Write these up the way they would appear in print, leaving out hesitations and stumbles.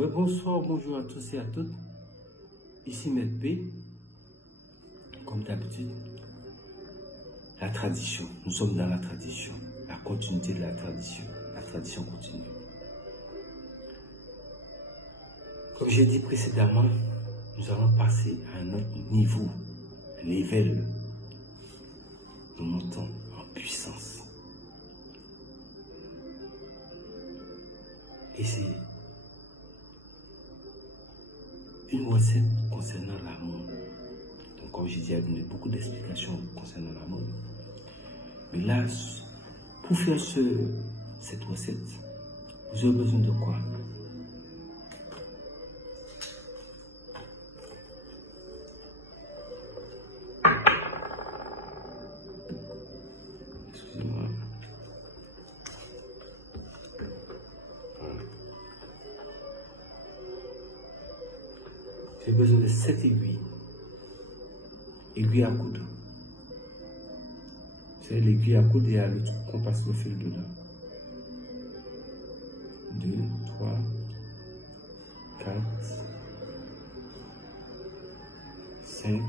Ouais, bonsoir, bonjour à tous et à toutes. Ici Maître P. Comme d'habitude, la tradition. Nous sommes dans la tradition, la continuité de la tradition. La tradition continue. Comme j'ai dit précédemment, nous allons passer à un autre niveau, un level. Nous montons en puissance. Et c'est une recette concernant l'amour. Donc, comme j'ai dit, il y a donné beaucoup d'explications concernant l'amour. Mais là, pour faire cette recette, vous avez besoin de quoi? Excusez-moi. J'ai besoin de 7 aiguilles. Aiguille à coudre. C'est l'aiguille à coudre et à le truc qu'on passe le fil dedans. 2, 3, 4, 5,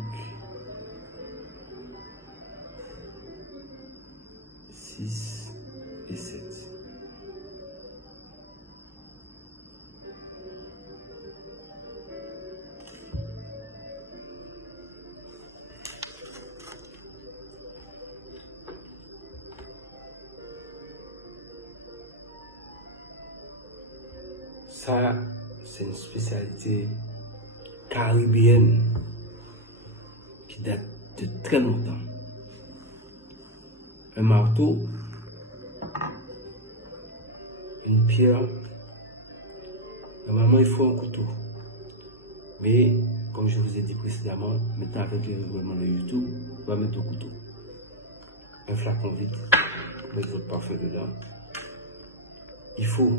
6 et 7. Ça, c'est une spécialité caribéenne qui date de très longtemps. Un marteau, une pierre, normalement il faut un couteau. Mais comme je vous ai dit précédemment, maintenant avec le développement de YouTube, on va mettre un couteau. Un flacon vide, mettre votre parfum dedans. Il faut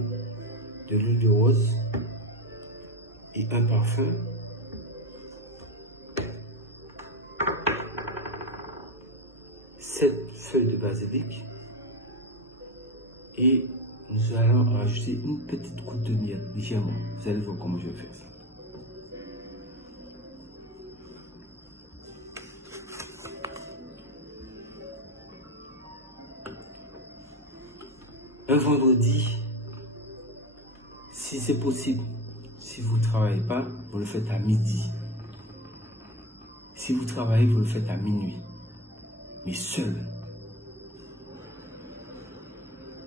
de l'huile de rose et un parfum. Sept feuilles de basilic et nous allons rajouter une petite goutte de miel légèrement. Vous allez voir comment je vais faire ça. Un vendredi, si c'est possible, si vous ne travaillez pas, vous le faites à midi. Si vous travaillez, vous le faites à minuit. Mais seul.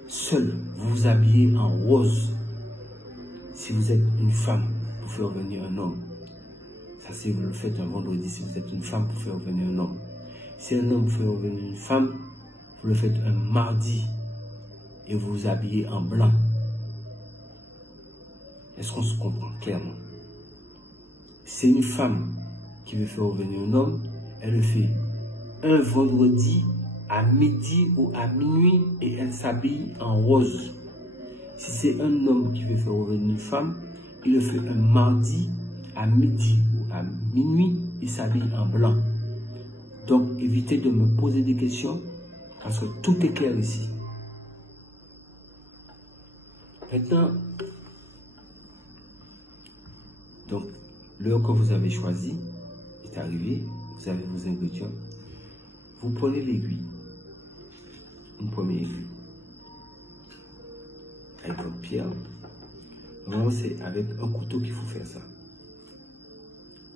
Seul, vous vous habillez en rose. Si vous êtes une femme, pour faire venir un homme. Ça, si vous le faites un vendredi, si vous êtes une femme, pour faire venir un homme. Si un homme fait venir une femme, vous le faites un mardi. Et vous vous habillez en blanc. Est-ce qu'on se comprend clairement? C'est une femme qui veut faire revenir un homme, elle le fait un vendredi à midi ou à minuit et elle s'habille en rose. Si c'est un homme qui veut faire revenir une femme, il le fait un mardi à midi ou à minuit, il s'habille en blanc. Donc évitez de me poser des questions parce que tout est clair ici. Maintenant, donc, l'heure que vous avez choisi est arrivée, vous avez vos ingrédients. Vous prenez l'aiguille, une première aiguille, avec votre pierre. Normalement, c'est avec un couteau qu'il faut faire ça.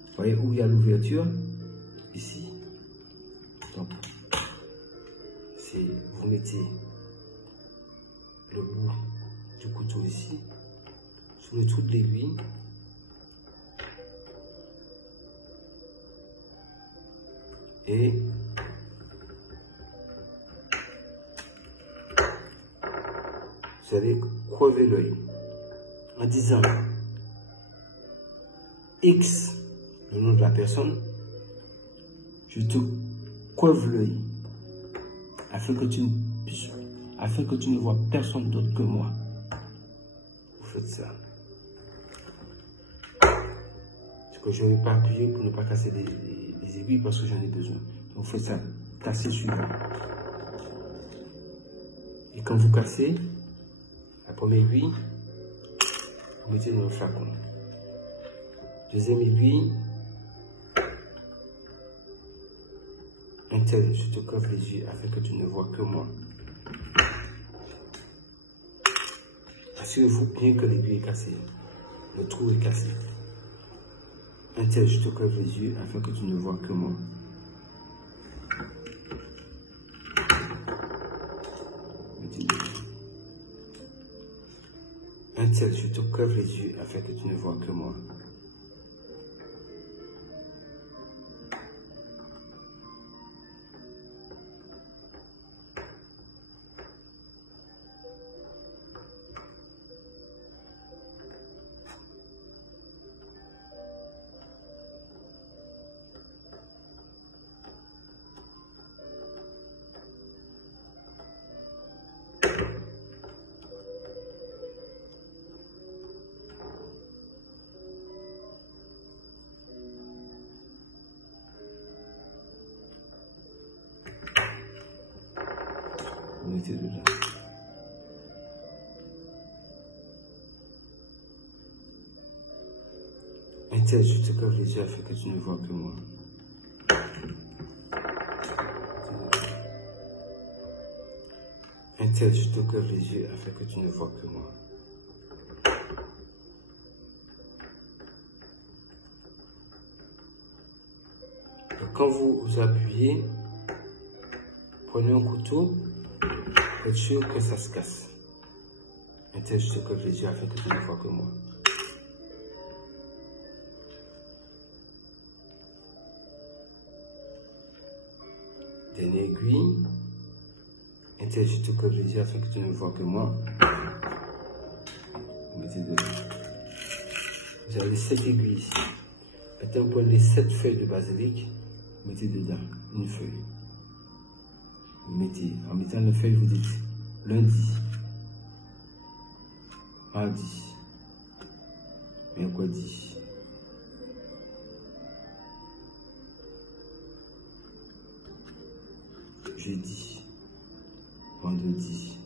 Vous voyez où il y a l'ouverture? Ici. Donc, vous mettez le bout du couteau ici, sur le trou de l'aiguille. Et vous allez crever l'œil en disant X, le nom de la personne, je te creve l'œil afin que tu ne vois personne d'autre que moi. Vous faites ça. Parce que je ne vais pas appuyer pour ne pas casser les aiguilles parce que j'en ai besoin. Donc vous faites ça, casser suivant. Et quand vous cassez la première aiguille, vous mettez dans le flacon. Deuxième aiguille. Un tel, je te couvre les yeux afin que tu ne vois que moi. Assurez-vous bien que l'aiguille est cassée. Le trou est cassé. Un tel, je te couvre les yeux afin que tu ne vois que moi. Un tel, je te couvre les yeux afin que tu ne vois que moi. Vous mettez dedans. Un tel, je te couvre les yeux afin que tu ne vois que moi. Un tel, je te couvre les yeux afin que tu ne vois que moi. Et quand vous vous appuyez, prenez un couteau, faites sûr que ça se casse. Un tel, je te couvre les yeux afin que tu ne vois que moi. Dernière aiguille. Un tel, je te couvre les yeux afin que tu ne vois que moi. Vous mettez dedans. Vous avez 7 aiguilles ici. Maintenant, vous prenez les 7 feuilles de basilic. Vous mettez dedans une feuille. Vous mettez, en mettant la feuille, vous dites lundi, mardi, mercredi, jeudi, vendredi,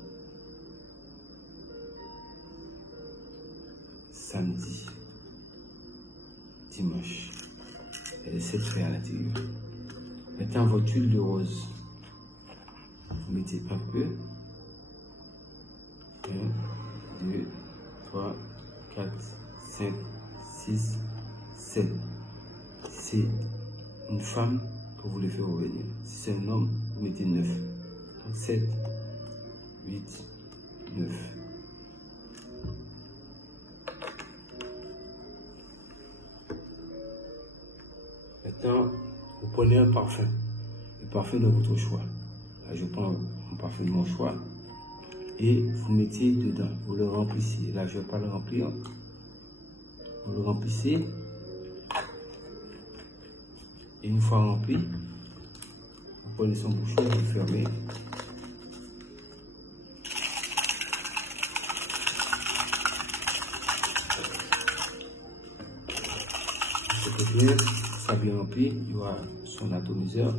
samedi, dimanche. Il y a les 7 feuilles à l'intérieur. Maintenant, votre huile de rose. Vous mettez un peu. 1, 2, 3, 4, 5, 6, 7. Si c'est une femme que vous voulez faire revenir. Si c'est un homme, vous mettez 9. Donc 7, 8, 9. Maintenant, vous prenez un parfum. Le parfum de votre choix. Là, je prends un parfum de mon choix. Et vous mettez dedans. Vous le remplissez. Là, je ne vais pas le remplir. Vous le remplissez. Et une fois rempli, vous prenez son bouchon, vous le fermez. C'est bien, ça bien rempli, il y aura son atomiseur,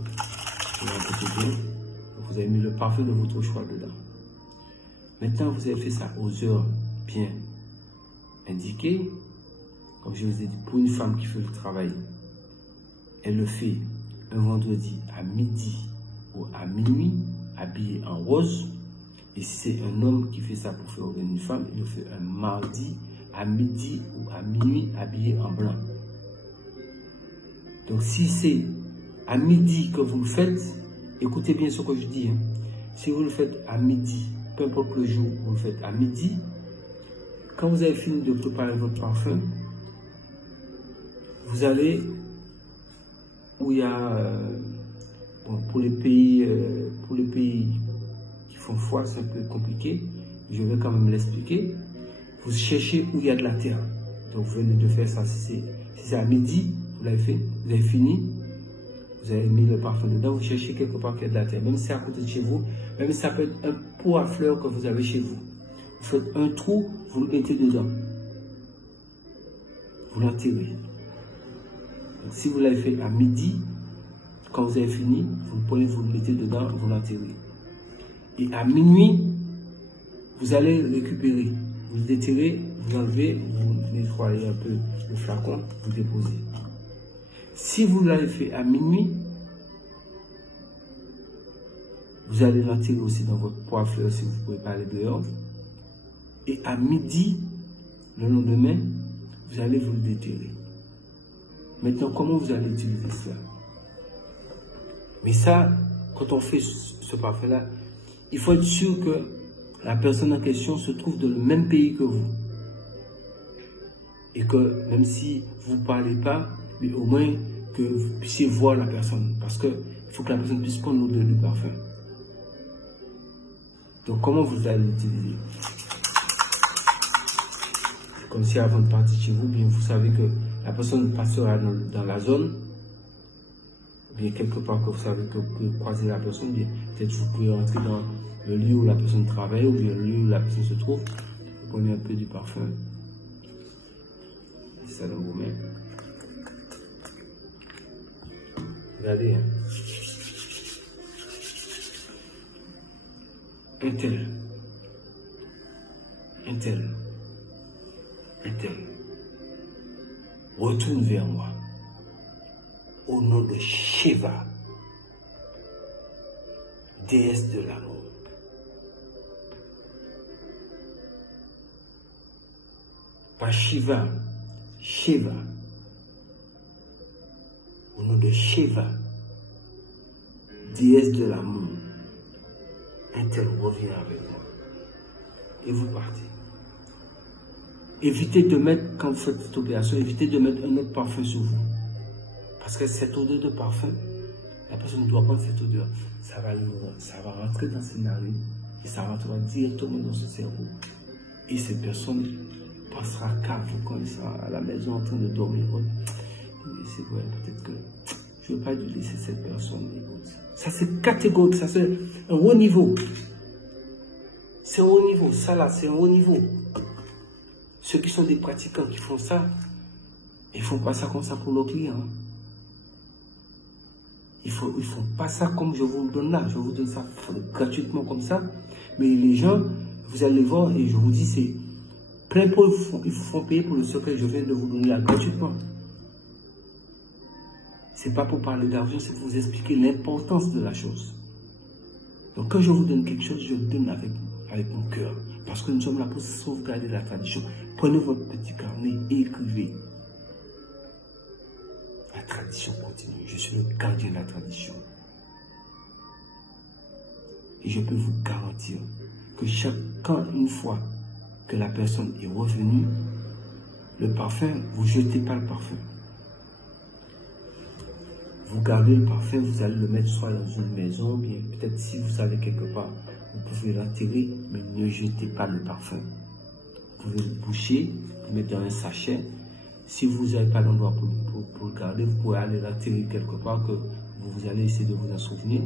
il y aura un petit bien. Vous avez mis le parfum de votre choix dedans. Maintenant, vous avez fait ça aux heures bien indiquées. Comme je vous ai dit, pour une femme qui fait le travail, elle le fait un vendredi à midi ou à minuit, habillé en rose. Et si c'est un homme qui fait ça pour faire revenir une femme, il le fait un mardi à midi ou à minuit, habillé en blanc. Donc si c'est à midi que vous le faites, écoutez bien ce que je dis. Hein. Si vous le faites à midi, peu importe le jour, vous le faites à midi, quand vous avez fini de préparer votre parfum, vous allez où il y a, bon, pour les pays qui font froid, c'est un peu compliqué, je vais quand même l'expliquer. Vous cherchez où il y a de la terre. Donc vous venez de faire ça, si c'est à midi, vous l'avez fait, vous avez fini, vous avez mis le parfum dedans, vous cherchez quelque part qu'il y a de la terre, même si c'est à côté de chez vous, même si ça peut être un pot à fleurs que vous avez chez vous. Vous faites un trou, vous le mettez dedans. Vous l'enterrez. Si vous l'avez fait à midi, quand vous avez fini, vous le prenez, vous le mettez dedans, vous l'enterrez. Et à minuit, vous allez récupérer. Vous Vous détirez, vous enlevez, vous nettoyez un peu le flacon, vous déposez. Si vous l'avez fait à minuit, vous allez l'attirer aussi dans votre coiffeur si vous ne pouvez pas aller dehors. Et à midi, le lendemain, vous allez vous le déterrer. Maintenant, comment vous allez utiliser cela? Mais ça, quand on fait ce parfum-là, il faut être sûr que la personne en question se trouve dans le même pays que vous. Et que même si vous ne parlez pas, mais au moins que vous puissiez voir la personne. Parce qu'il faut que la personne puisse prendre l'odeur du parfum. Donc, comment vous allez l'utiliser? Comme si avant de partir chez vous, bien vous savez que la personne passera dans la zone, bien quelque part que vous savez que vous pouvez croiser la personne, bien peut-être vous pouvez rentrer dans le lieu où la personne travaille ou bien le lieu où la personne se trouve. Vous prenez un peu du parfum. C'est ça dans vos mains. Regardez. Hein. Un tel. Retourne vers moi. Au nom de Shiva, déesse de l'amour. Pas Shiva, Shiva. Au nom de Shiva, déesse de l'amour. Un tel revient avec moi. Et vous partez. Évitez de mettre, quand vous faites cette opération, évitez de mettre un autre parfum sur vous. Parce que cette odeur de parfum, la personne doit prendre cette odeur. Ça va rentrer dans ses narines et ça rentrera directement dans son cerveau. Et cette personne passera qu'à vous quand il sera à la maison en train de dormir. C'est vrai, peut-être que je ne veux pas laisser cette personne. Ça c'est catégorique, ça c'est un haut niveau. C'est un haut niveau, ça là c'est un haut niveau. Ceux qui sont des pratiquants qui font ça, ils ne font pas ça comme ça pour leurs clients. Ils ne font pas ça comme je vous le donne là. Je vous donne ça gratuitement comme ça. Mais les gens, vous allez voir et je vous dis, c'est plein pot, ils vous font payer pour le secret que je viens de vous donner là gratuitement. Ce n'est pas pour parler d'argent, c'est pour vous expliquer l'importance de la chose. Donc quand je vous donne quelque chose, je le donne avec mon cœur. Parce que nous sommes là pour sauvegarder la tradition. Prenez votre petit carnet et écrivez. La tradition continue. Je suis le gardien de la tradition. Et je peux vous garantir que une fois que la personne est revenue, le parfum, vous ne jetez pas le parfum. Vous gardez le parfum, vous allez le mettre soit dans une maison, bien peut-être si vous savez quelque part, vous pouvez l'enterrer, mais ne jetez pas le parfum. Vous pouvez le boucher, le mettre dans un sachet. Si vous n'avez pas d'endroit pour le garder, vous pouvez aller l'enterrer quelque part que vous allez essayer de vous en souvenir.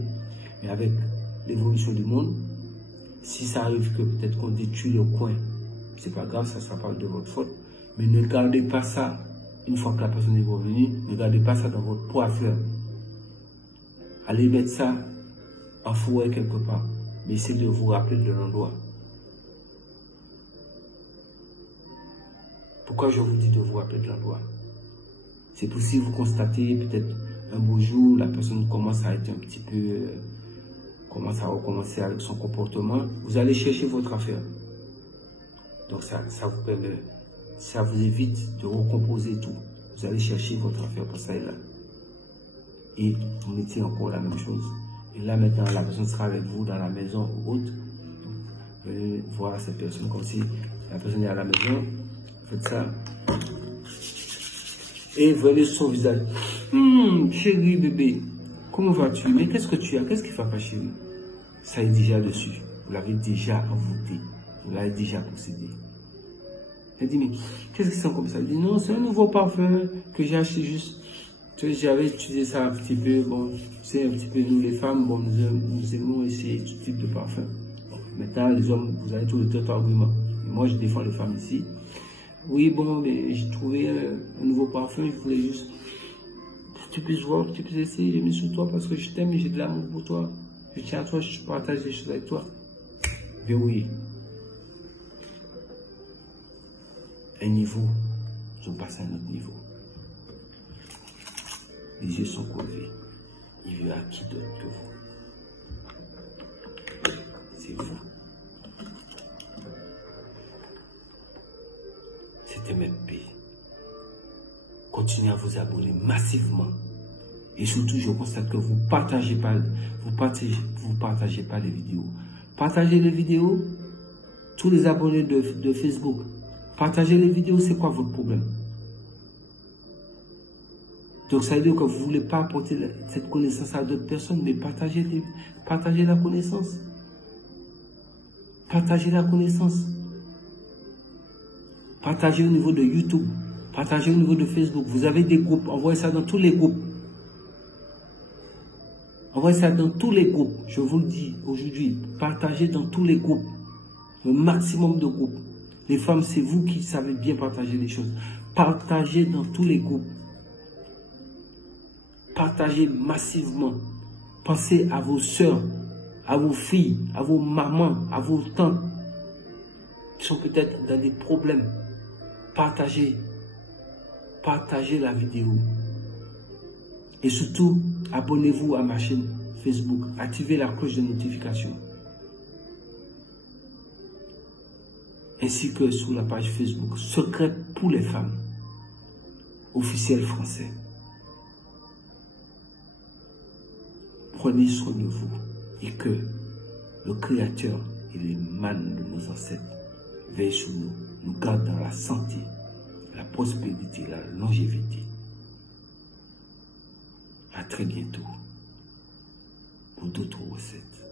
Mais avec l'évolution du monde, si ça arrive que peut-être qu'on détruit le coin, c'est pas grave, ça ne sera pas de votre faute. Mais ne gardez pas ça une fois que la personne est revenue, ne gardez pas ça dans votre coiffeur. Allez mettre ça en fourré quelque part. Mais essayez de vous rappeler de l'endroit. Pourquoi je vous dis de vous rappeler de l'endroit? C'est pour si vous constatez peut-être un beau jour, la personne commence à être un petit peu, commence à recommencer avec son comportement, vous allez chercher votre affaire. Donc ça vous permet, ça vous évite de recomposer tout. Vous allez chercher votre affaire pour ça et là. Et vous mettez encore la même chose. Et là maintenant, la personne sera avec vous dans la maison ou autre. Vous allez voir cette personne comme si la personne est à la maison. Faites ça. Et venez sur son visage. Chérie, bébé, comment vas-tu? Mais qu'est-ce que tu as? Qu'est-ce qui ne va pas, chérie? Ça est déjà dessus. Vous l'avez déjà envoûté. Vous l'avez déjà possédé. Elle dit, mais qu'est-ce qui sent comme ça? Elle dit, non, c'est un nouveau parfum que j'ai acheté juste. Tu vois, j'avais utilisé ça un petit peu. Bon, c'est un petit peu nous les femmes, bon, nous aimons essayer tout type de parfum. Bon, maintenant, les hommes, vous avez tout le temps argument. Et moi, je défends les femmes ici. Oui, bon, mais j'ai trouvé un nouveau parfum, je voulais juste que tu puisses voir, que tu puisses essayer, j'ai mis sur toi parce que je t'aime et j'ai de l'amour pour toi. Je tiens à toi, je partage des choses avec toi. Verrouillé. un niveau, ils ont passé à un autre niveau. Les yeux sont relevés. Il veut à qui d'autre que vous. C'est vous. C'était MP. Continuez à vous abonner massivement. Et surtout, je constate que vous ne partagez pas les vidéos. Partagez les vidéos, tous les abonnés de Facebook. Partagez les vidéos, c'est quoi votre problème? Donc ça veut dire que vous ne voulez pas apporter cette connaissance à d'autres personnes, mais partagez la connaissance. Partagez la connaissance. Partagez au niveau de YouTube. Partagez au niveau de Facebook. Vous avez des groupes, envoyez ça dans tous les groupes. Envoyez ça dans tous les groupes. Je vous le dis aujourd'hui, partagez dans tous les groupes. Le maximum de groupes. Les femmes, c'est vous qui savez bien partager les choses. Partagez dans tous les groupes. Partagez massivement. Pensez à vos soeurs, à vos filles, à vos mamans, à vos tantes qui sont peut-être dans des problèmes. Partagez. Partagez la vidéo. Et surtout, abonnez-vous à ma chaîne Facebook. Activez la cloche de notification. Ainsi que sur la page Facebook Secret pour les femmes. Officiel français. Prenez soin de vous et que le Créateur et les mânes de nos ancêtres veillent sur nous, nous gardent dans la santé, la prospérité, la longévité. À très bientôt pour d'autres recettes.